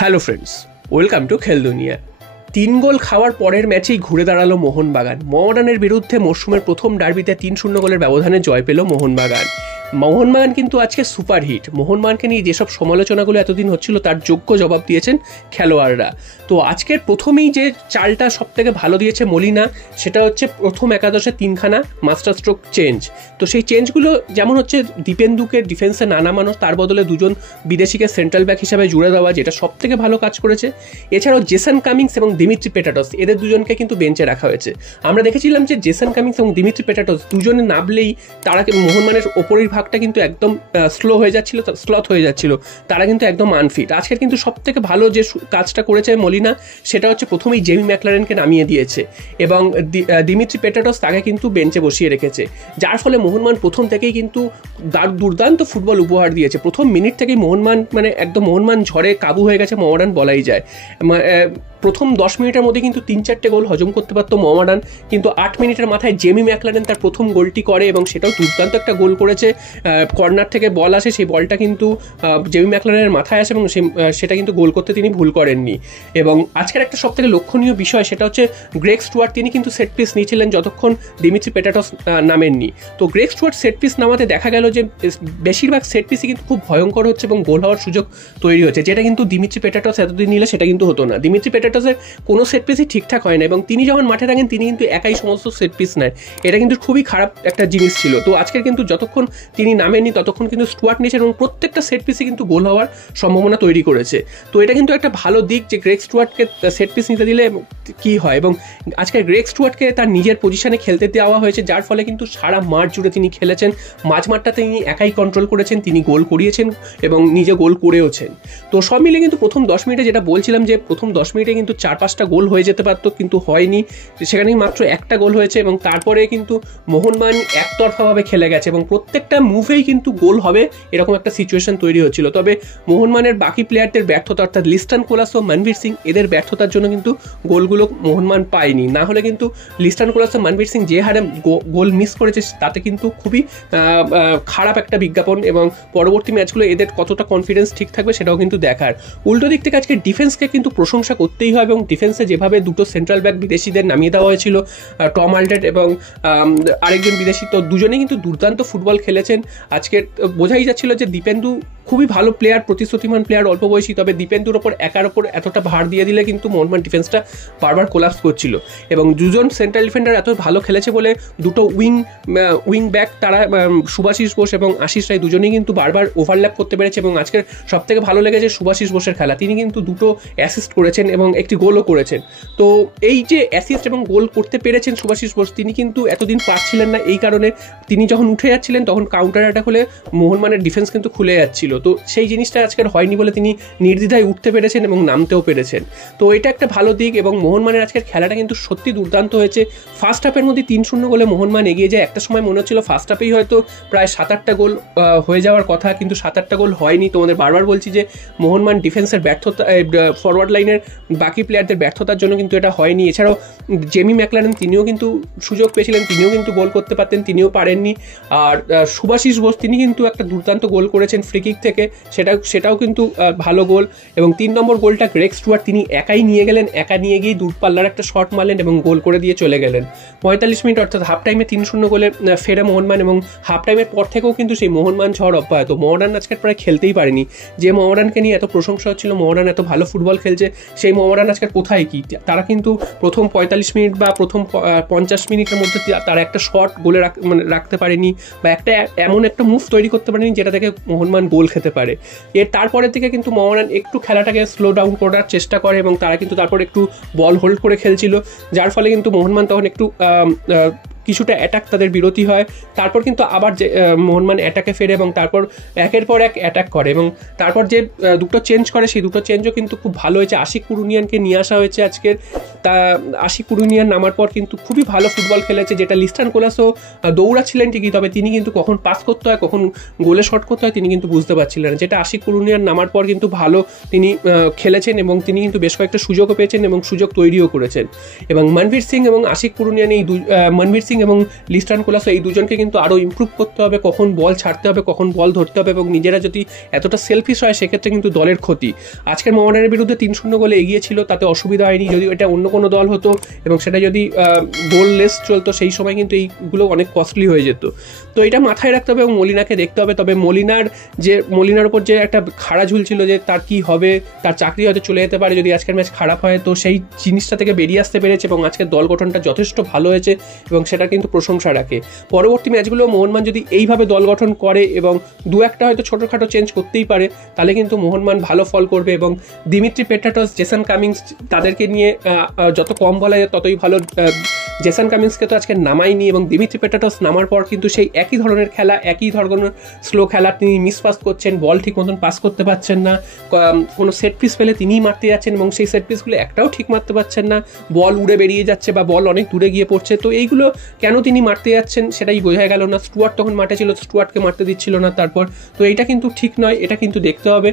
Hello friends, welcome to খেল দুনিয়া। 3 গোল খাওয়ার পরের ম্যাচেই ঘুরে দাঁড়ালো মোহনবাগান। মোহামেডানের বিরুদ্ধে মরশুমের প্রথম ডার্বিতে 3-0 গোলের ব্যবধানে জয় পেল মোহনবাগান। মোহনবাগান কিন্তু আজকে সুপারহিট। মোহনবাগানকে নিয়ে যেসব সমালোচনাগুলো এতদিন হচ্ছিল তার যোগ্য জবাব দিয়েছেন খেলোয়াড়রা। তো আজকের প্রথমেই যে চালটা সব থেকে ভালো দিয়েছে মলিনা, সেটা হচ্ছে প্রথম একাদশে 3খানা মাস্টার স্ট্রোক চেঞ্জ। তো সেই চেঞ্জগুলো যেমন হচ্ছে দীপেন্দুকে ডিফেন্সে না নামানো, তার বদলে 2জন বিদেশিকে সেন্ট্রাল ব্যাক হিসাবে জুড়ে দেওয়া, যেটা সব থেকে ভালো কাজ করেছে। এছাড়াও জেসন কামিংস এবং দিমিত্রি পেটাটস, এদের দুজনকে কিন্তু বেঞ্চে রাখা হয়েছে। আমরা দেখেছিলাম যে জেসন কামিংস এবং দিমিত্রি পেটাটস দুজনে নামলেই তারা মোহনবাগানের ওপরের ভাগটা কিন্তু একদম স্লথ হয়ে যাচ্ছিল, তারা কিন্তু একদম আনফিট। আজকের কিন্তু সব থেকে ভালো যে কাজটা করেছে মলিনা, সেটা হচ্ছে প্রথমেই জেমি ম্যাকলারেনকে নামিয়ে দিয়েছে এবং দিমিত্রি পেটাটস তাকে কিন্তু বেঞ্চে বসিয়ে রেখেছে, যার ফলে মোহনবাগান প্রথম থেকেই কিন্তু দুর্দান্ত ফুটবল উপহার দিয়েছে। প্রথম মিনিট থেকেই মোহনবাগান ঝড়ে কাবু হয়ে গেছে মোহামেডান বলাই যায়। প্রথম 10 মিনিটের মধ্যে কিন্তু 3-4টে গোল হজম করতে পারতো মোহামেডান, কিন্তু 8 মিনিটের মাথায় জেমি ম্যাকলারেন তার প্রথম গোলটি করে এবং সেটাও দুর্দান্ত একটা গোল করেছে। কর্নার থেকে বল আসে, সেই বলটা কিন্তু জেমি ম্যাকলারেনের মাথায় আসে এবং সেটা কিন্তু গোল করতে তিনি ভুল করেননি। এবং আজকের একটা সব থেকে লক্ষণীয় বিষয়, সেটা হচ্ছে গ্রেগ স্টুয়ার্ট, তিনি কিন্তু সেট পিস নিয়েছিলেন যতক্ষণ দিমিত্রি পেটাটস নামেননি। তো গ্রেগ স্টুয়ার্ট সেট পিস নামাতে দেখা গেল যে বেশিরভাগ সেট পিসই কিন্তু খুব ভয়ঙ্কর হচ্ছে এবং গোল হওয়ার সুযোগ তৈরি হচ্ছে, যেটা কিন্তু দিমিত্রি পেটাটস এতদিন নিলে সেটা কিন্তু হতো না। দিমিত্রি পেটাটসের কোনো সেট পিসই ঠিকঠাক হয় না এবং তিনি যখন মাঠে থাকেন তিনি কিন্তু একাই সমস্ত সেট পিস নেয়, এটা কিন্তু খুবই খারাপ একটা জিনিস ছিল। তো আজকের কিন্তু যতক্ষণ তিনি নামেননি ততক্ষণ কিন্তু স্টুয়ার্ট নিয়েছেন এবং প্রত্যেকটা সেট পিসে কিন্তু গোল হওয়ার সম্ভাবনা তৈরি করেছে। তো এটা কিন্তু একটা ভালো দিক যে গ্রেগ স্টুয়ার্টকে সেট পিস নিতে দিলে কি হয়, এবং আজকে গ্রেগ স্টুয়ার্টকে তার নিজের পজিশনে খেলতে দেওয়া হয়েছে, যার ফলে কিন্তু সারা মাঠ জুড়ে তিনি খেলেছেন। মাঝমাঠটা তিনি একাই কন্ট্রোল করেছেন, তিনি গোল করিয়েছেন এবং নিজে গোল করেওছেন। তো সব মিলে কিন্তু প্রথম 10 মিনিটে যেটা বলছিলাম যে প্রথম 10 মিনিটে কিন্তু 4-5টা গোল হয়ে যেতে পারতো, কিন্তু হয়নি। সেখানে মাত্র একটা গোল হয়েছে এবং তারপরে কিন্তু মোহনবাগান একতরফাভাবে খেলে গেছে এবং প্রত্যেকটা মুভেই কিন্তু গোল হবে এরকম একটা সিচুয়েশন তৈরি হচ্ছিল। তবে মোহনবাগানের বাকি প্লেয়ারদের ব্যর্থতা, অর্থাৎ লিস্টন কোলাস ও মনবীর সিং, এদের ব্যর্থতার জন্য কিন্তু গোলগুলো মোহনবাগান পায়নি। না হলে কিন্তু লিস্টন কোলাস ও মনবীর সিং যে হারে গোল মিস করেছে তাতে কিন্তু খুবই খারাপ একটা বিজ্ঞাপন, এবং পরবর্তী ম্যাচগুলো এদের কতটা কনফিডেন্স ঠিক থাকবে সেটাও কিন্তু দেখার। উল্টো দিক থেকে আজকে ডিফেন্সকে কিন্তু প্রশংসা করতেই হয় এবং ডিফেন্সে যেভাবে 2টো সেন্ট্রাল ব্যাক বিদেশিদের নামিয়ে দেওয়া হয়েছিল, টম আলডেট এবং আরেকজন বিদেশি, তো দুজনেই কিন্তু দুর্দান্ত ফুটবল খেলেছেন। আজকে বোঝাই যাচ্ছিল যে দীপেন্দু খুবই ভালো প্লেয়ার, প্রতিশ্রুতিমান প্লেয়ার, অল্প বয়সী, তবে দীপেন্দুর ওপর একার ওপর এতটা ভার দিয়ে দিলে কিন্তু মোহনবাগান ডিফেন্সটা বারবার কোলাপস করছিল এবং 2জন সেন্ট্রাল ডিফেন্ডার এত ভালো খেলেছে বলে 2টো উইং ব্যাক, তারা সুভাশিস বোস এবং আশিস রায়, দুজনেই কিন্তু বারবার ওভারল্যাপ করতে পেরেছে। এবং আজকের সব থেকে ভালো লেগেছে সুভাশিস বোসের খেলা, তিনি কিন্তু 2টো অ্যাসিস্ট করেছেন এবং একটি গোলও করেছেন। তো এই যে অ্যাসিস্ট এবং গোল করতে পেরেছেন সুভাশিস বোস, তিনি কিন্তু এতদিন পারছিলেন না, এই কারণে তিনি যখন উঠে যাচ্ছিলেন তখন কাউন্টার অ্যাটাক হলে মোহনবাগানের ডিফেন্স কিন্তু খুলে যাচ্ছিল। তো সেই জিনিসটা আজকের হয়নি বলে তিনি নির্দ্বিধায় উঠতে পেরেছেন এবং নামতেও পেরেছেন। তো এটা একটা ভালো দিক এবং মোহনবাগানের আজকের খেলাটা কিন্তু সত্যি দুর্দান্ত হয়েছে। ফার্স্ট হাফের মধ্যে 3-0 গোলে মোহনবাগান এগিয়ে যায়। একটা সময় মনে হচ্ছিল ফার্স্ট হাফেই হয়তো প্রায় 7-8টা গোল হয়ে যাওয়ার কথা, কিন্তু 7-8টা গোল হয়নি। তোমাদের বারবার বলছি যে মোহনবাগান ডিফেন্সের ব্যর্থতা, ফরওয়ার্ড লাইনের বাকি প্লেয়ারদের ব্যর্থতার জন্য কিন্তু এটা হয়নি। এছাড়াও জেমি ম্যাকলারেন, তিনিও কিন্তু সুযোগ পেয়েছিলেন, তিনিও কিন্তু গোল করতে পারতেন, তিনিও পারেননি। আর সুভাশিস বোস, তিনি কিন্তু একটা দুর্দান্ত গোল করেছেন ফ্রি কিক থেকে, সেটাও কিন্তু ভালো গোল। এবং 3 নম্বর গোলটা গ্রেগ স্টুয়ার্ট তিনি একাই নিয়ে গেলেন, একা নিয়ে গিয়ে দূরপাল্লার একটা শট মারলেন এবং গোল করে দিয়ে চলে গেলেন। 45 মিনিট অর্থাৎ হাফ টাইমে 3-0 গোলে ফেরে মোহনবাগান এবং হাফ টাইমের পর থেকেও কিন্তু সেই মোহনবাগান ঝড় অব্যাহত। মোহনবাগান আজকে প্রায় খেলতেই পারেনি। যে মোহনবাগানকে নিয়ে এত প্রশংসা হচ্ছিল, মোহনবাগান এত ভালো ফুটবল খেলছে, সেই মোহনবাগান আজকে কোথায় কি? তারা কিন্তু প্রথম 45 মিনিট বা প্রথম 50 মিনিটের মধ্যে তারা একটা শট গোলে রাখতে পারেনি বা এমন একটা মুভ তৈরি করতে পারেনি যেটা থেকে মোহনবাগান গোল খেতে পারে। তারপরের দিকে কিন্তু মোহনবাগান একটু খেলাটাকে স্লো ডাউন করার চেষ্টা করে এবং তারা কিন্তু তারপর একটু বল হোল্ড করে খেলছিল, যার ফলে কিন্তু মোহনবাগান তখন একটু কিছুটা অ্যাটাক তাদের বিরতি হয়। তারপর কিন্তু আবার যে মোহনবাগান অ্যাটাকে ফেরে এবং তারপর একের পর এক অ্যাটাক করে এবং তারপর যে 2টো চেঞ্জ করে সেই 2টো চেঞ্জও কিন্তু খুব ভালো হয়েছে। আশিক কুরুনিয়ানকে নিয়ে আসা হয়েছে আজকের, তা আশিক কুরুনিয়ান নামার পর কিন্তু খুবই ভালো ফুটবল খেলেছে, যেটা লিস্টন কোলাসও দৌড়াচ্ছিলেন ঠিকই, তবে তিনি কিন্তু কখন পাস করতে হয় কখন গোলে শট করতে হয় তিনি কিন্তু বুঝতে পারছিলেন না, যেটা আশিক কুরুনিয়ান নামার পর কিন্তু ভালো তিনি খেলেছেন এবং তিনি কিন্তু বেশ কয়েকটা সুযোগও পেয়েছেন এবং সুযোগ তৈরিও করেছেন। এবং মনবীর সিং এবং আশিক কুরুনিয়ান, এই মনবীর সিং সিং এবং লিস্টান কোলাসো এই দুজনকে কিন্তু আরও ইমপ্রুভ করতে হবে, কখন বল ছাড়তে হবে, কখন বল ধরতে হবে, এবং নিজেরা যদি এতটা সেলফিশ হয় সেক্ষেত্রে কিন্তু দলের ক্ষতি। আজকের মোহামেডানের বিরুদ্ধে 3-0 গোলে এগিয়ে ছিল, তাতে অসুবিধা হয়নি। যদি এটা অন্য কোনো দল হতো এবং সেটা যদি গোললেস চলতো সেই সময় কিন্তু এইগুলো অনেক কস্টলি হয়ে যেত। তো এটা মাথায় রাখতে হবে এবং মলিনাকে দেখতে হবে। তবে মলিনার উপর যে একটা খাড়া ঝুলছিল যে তার কি হবে, তার চাকরি হয়তো চলে যেতে পারে যদি আজকের ম্যাচ খারাপ হয়, তো সেই জিনিসটা থেকে বেরিয়ে আসতে পেরেছে এবং আজকের দল গঠনটা যথেষ্ট ভালো হয়েছে এবং সেটা কিন্তু প্রশংসা রাখে। পরবর্তী ম্যাচগুলো মোহনবাগান যদি এইভাবে দল গঠন করে এবং দু একটা হয়তো ছোটোখাটো চেঞ্জ করতেই পারে, তাহলে কিন্তু মোহনবাগান ভালো ফল করবে এবং দিমিত্রি পেট্রাটস, জেসন কামিন্স তাদেরকে নিয়ে যত কম বলা যায় ততই ভালো। জেসন কামিন্সকে তো আজকে নামায়নি এবং দিমিত্রি পেট্রাটস নামার পর কিন্তু সেই একই ধরনের খেলা, একই ধরনের স্লো খেলা, তিনি মিস পাস করছেন, বল ঠিক মতন পাস করতে পারছেন না, কোনো সেট পিস পেলে তিনিই মারতে যাচ্ছেন এবং সেই সেট পিসগুলো একটাও ঠিক মারতে পারছেন না, বল উড়ে বেরিয়ে যাচ্ছে বা বল অনেক দূরে গিয়ে পড়ছে। তো এইগুলো কেন তিনি মারতে যাচ্ছেন সেটাই বোঝা গেল না। স্টুয়ার্ট তখন মাঠে ছিল, স্টুয়ার্টকে মারতে দিচ্ছিল না তারপর। তো এইটা কিন্তু ঠিক নয়, এটা কিন্তু দেখতে হবে।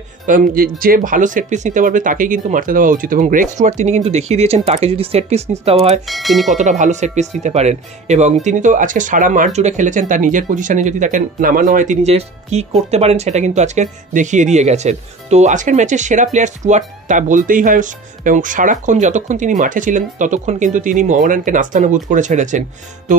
যে ভালো সেট পিস নিতে পারবে তাকেই কিন্তু মারতে দেওয়া উচিত এবং গ্রেগ স্টুয়ার্ট তিনি কিন্তু দেখিয়ে দিয়েছেন তাকে যদি সেট পিস নিতে দেওয়া হয় তিনি কতটা ভালো সেট পিস নিতে পারেন। এবং তিনি তো আজকে সারা মাঠ জুড়ে খেলেছেন, তার নিজের পজিশনে যদি তাকে নামানো হয় তিনি যে কী করতে পারেন সেটা কিন্তু আজকে দেখিয়ে দিয়ে গেছেন। তো আজকের ম্যাচের সেরা প্লেয়ার স্টুয়ার্ট, তা বলতেই হয়। এবং সারাক্ষণ যতক্ষণ তিনি মাঠে ছিলেন ততক্ষণ কিন্তু তিনি মোহনবাগানকে নাস্তানাবুদ করে ছেড়েছেন। তো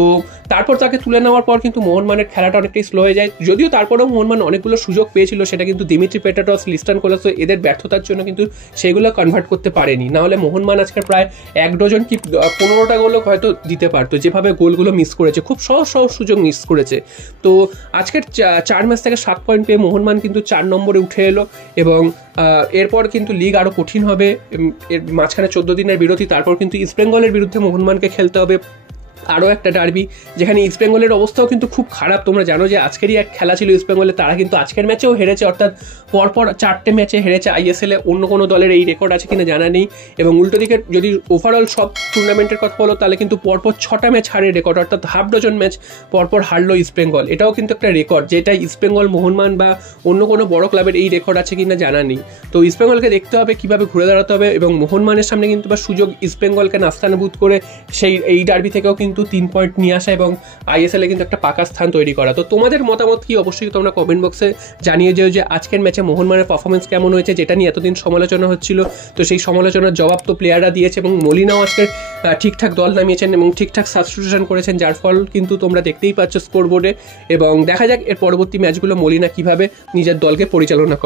তারপর তাকে তুলে নেওয়ার পর কিন্তু মোহনবাগানের খেলাটা অনেকটাই স্লো হয়ে যায়। যদিও তারপরেও মোহনবাগান অনেকগুলো সুযোগ পেয়েছিল, সেটা কিন্তু দিমিত্রি পেট্রাটস, লিস্টান কোলাসো এদের ব্যর্থতার জন্য কিন্তু সেগুলো কনভার্ট করতে পারেনি। নাহলে মোহনবাগান আজকে প্রায় 1 ডজন কি 15টা গোলও হয়তো দিতে পারতো, যেভাবে গোলগুলো মিস করেছে, খুব সহজ সুযোগ মিস করেছে। তো আজকের 4 ম্যাচ থেকে 7 পয়েন্ট পেয়ে মোহনবাগান কিন্তু 4 নম্বরে উঠে এলো এবং এরপর কিন্তু লিগ আরও কঠিন হবে। এর মাঝখানে 14 দিনের বিরতি, তারপর কিন্তু ইস্টবেঙ্গলের বিরুদ্ধে মোহনবাগানকে খেলতে হবে আরও একটা ডার্বি, যেখানে ইস্টবেঙ্গলের অবস্থাও কিন্তু খুব খারাপ। তোমরা জানো যে আজকেরই এক খেলা ছিল ইস্টবেঙ্গলের, তারা কিন্তু আজকের ম্যাচেও হেরেছে, অর্থাৎ পরপর 4টে ম্যাচে হেরেছে আইএসএলে। অন্য কোনো দলের এই রেকর্ড আছে কিনা জানা নেই। এবং উল্টো দিকে যদি ওভারঅল সব টুর্নামেন্টের কথা বলো তাহলে কিন্তু পরপর 6টা ম্যাচ হারের রেকর্ড, অর্থাৎ হাফ ডজন ম্যাচ পরপর হারলো ইস্টবেঙ্গল। এটাও কিন্তু একটা রেকর্ড, যেটা ইস্টবেঙ্গল, মোহনবাগান বা অন্য কোনো বড় ক্লাবের এই রেকর্ড আছে কিনা জানা নেই। তো ইস্টবেঙ্গলকে দেখতে হবে কীভাবে ঘুরে দাঁড়াতে হবে এবং মোহনবাগানের সামনে কিন্তু বা সুযোগ ইস্টবেঙ্গলকে নাস্তানাবুদ করে এই ডার্বি থেকেও কিন্তু 3 পয়েন্ট নিয়ে আসা এবং আইএসএলে কিন্তু একটা পাকা স্থান তৈরি করা। তো তোমাদের মতামত কি অবশ্যই তোমরা কমেন্ট বক্সে জানিয়ে যেও যে আজকের ম্যাচে মোহনবাগানের পারফরমেন্স কেমন হয়েছে, যেটা নিয়ে এতদিন সমালোচনা হচ্ছিল। তো সেই সমালোচনার জবাব তো প্লেয়াররা দিয়েছে এবং মলিনাও আজকে ঠিকঠাক দল নামিয়েছেন এবং ঠিকঠাক সাবস্টিটিউশন করেছেন, যার ফল কিন্তু তোমরা দেখতেই পাচ্ছ স্কোর বোর্ডে। এবং দেখা যাক এর পরবর্তী ম্যাচগুলো মলিনা কিভাবে নিজের দলকে পরিচালনা করে।